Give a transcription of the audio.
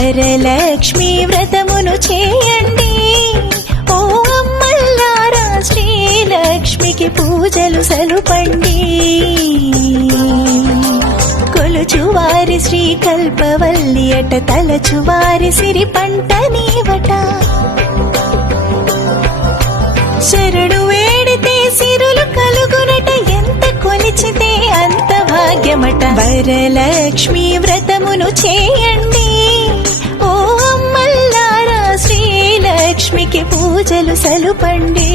వరలక్ష్మి వ్రతమును చేయండి ఓ అమ్మల్లారా, శ్రీలక్ష్మికి పూజలు సలుపండి. కొలుచువారి శ్రీ కల్పవల్లి అట, తలచువారి సిరి పంట నీవట. శరణు వేడితే సిరులు కలుగునట, ఎంత కొలిచితే అంత భాగ్యమట. వరలక్ష్మి వ్రతమును చేయండి ఓ అమ్మల్లారా, శ్రీలక్ష్మికి పూజలు సలుపండి.